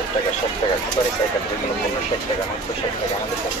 ষাট টাকা সুপারি সাইকেল যেগুলো পনেরো ষাট টাকা ষাট টাকা আমাদের কাছে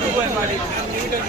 누구의 말이 이름이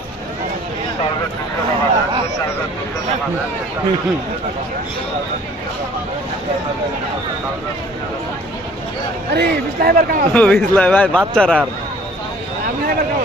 আরে বিসলাই কাম আছে বিসলাই ভাই বাচ্চার আর। আমি এবার কাম